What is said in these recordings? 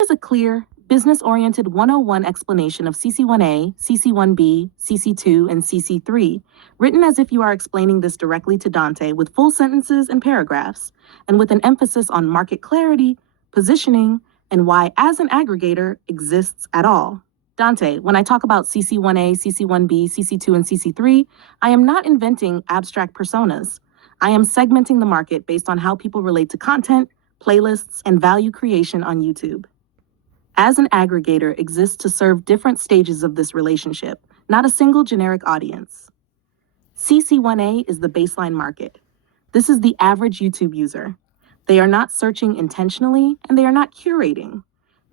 Here's a clear, business-oriented 101 explanation of CC1A, CC1B, CC2, and CC3, written as if you are explaining this directly to Dante with full sentences and paragraphs, and with an emphasis on market clarity, positioning, and why As An Aggregator exists at all. Dante, when I talk about CC1A, CC1B, CC2, and CC3, I am not inventing abstract personas. I am segmenting the market based on how people relate to content, playlists, and value creation on YouTube. As An Aggregator exists to serve different stages of this relationship, not a single generic audience. CC1A is the baseline market. This is the average YouTube user. They are not searching intentionally, and they are not curating.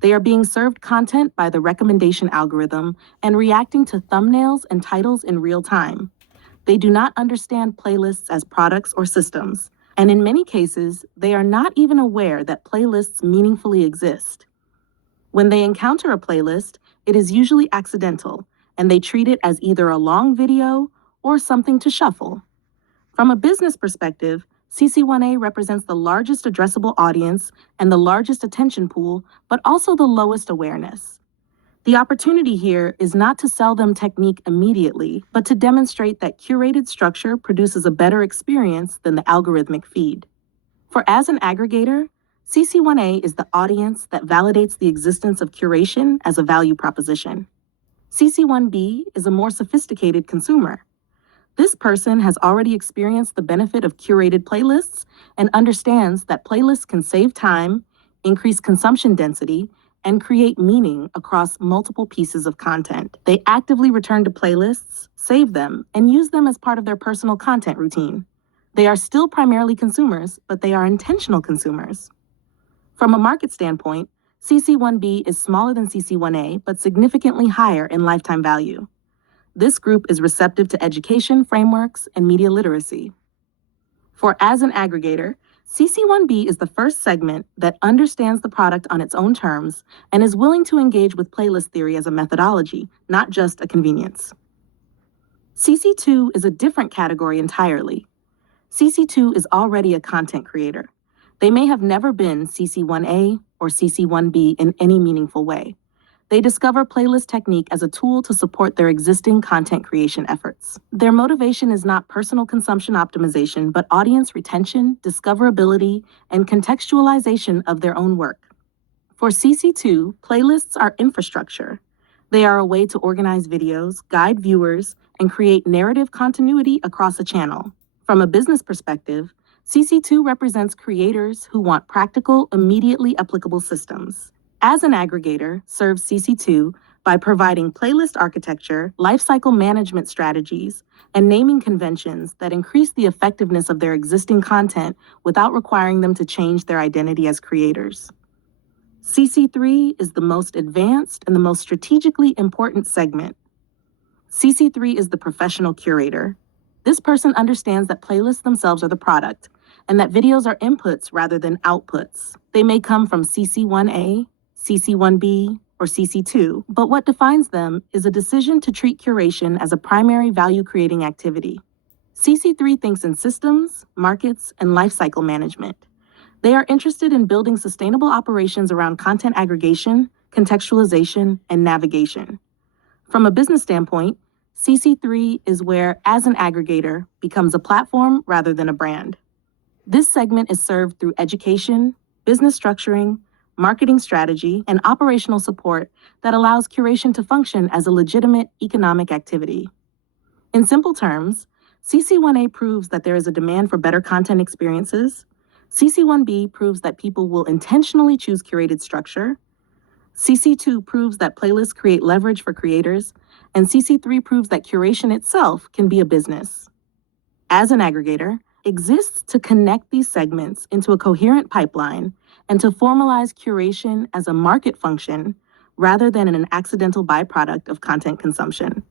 They are being served content by the recommendation algorithm and reacting to thumbnails and titles in real time. They do not understand playlists as products or systems, and in many cases, they are not even aware that playlists meaningfully exist. When they encounter a playlist, it is usually accidental, and they treat it as either a long video or something to shuffle. From a business perspective, CC1A represents the largest addressable audience and the largest attention pool, but also the lowest awareness. The opportunity here is not to sell them technique immediately, but to demonstrate that curated structure produces a better experience than the algorithmic feed. For As An Aggregator, CC1A is the audience that validates the existence of curation as a value proposition. CC1B is a more sophisticated consumer. This person has already experienced the benefit of curated playlists and understands that playlists can save time, increase consumption density, and create meaning across multiple pieces of content. They actively return to playlists, save them, and use them as part of their personal content routine. They are still primarily consumers, but they are intentional consumers. From a market standpoint, CC1B is smaller than CC1A, but significantly higher in lifetime value. This group is receptive to education frameworks and media literacy. For As An Aggregator, CC1B is the first segment that understands the product on its own terms and is willing to engage with playlist theory as a methodology, not just a convenience. CC2 is a different category entirely. CC2 is already a content creator. They may have never been CC1A or CC1B in any meaningful way. They discover playlist technique as a tool to support their existing content creation efforts. Their motivation is not personal consumption optimization, but audience retention, discoverability, and contextualization of their own work. For CC2, playlists are infrastructure. They are a way to organize videos, guide viewers, and create narrative continuity across a channel. From a business perspective, CC2 represents creators who want practical, immediately applicable systems. As An Aggregator serves CC2 by providing playlist architecture, lifecycle management strategies, and naming conventions that increase the effectiveness of their existing content without requiring them to change their identity as creators. CC3 is the most advanced and the most strategically important segment. CC3 is the professional curator. This person understands that playlists themselves are the product, and that videos are inputs rather than outputs. They may come from CC1A, CC1B, or CC2, but what defines them is a decision to treat curation as a primary value-creating activity. CC3 thinks in systems, markets, and lifecycle management. They are interested in building sustainable operations around content aggregation, contextualization, and navigation. From a business standpoint, CC3 is where As An Aggregator becomes a platform rather than a brand. This segment is served through education, business structuring, marketing strategy, and operational support that allows curation to function as a legitimate economic activity. In simple terms, CC1A proves that there is a demand for better content experiences. CC1B proves that people will intentionally choose curated structure. CC2 proves that playlists create leverage for creators. And CC3 proves that curation itself can be a business. As An Aggregator exists to connect these segments into a coherent pipeline and to formalize curation as a market function rather than an accidental byproduct of content consumption.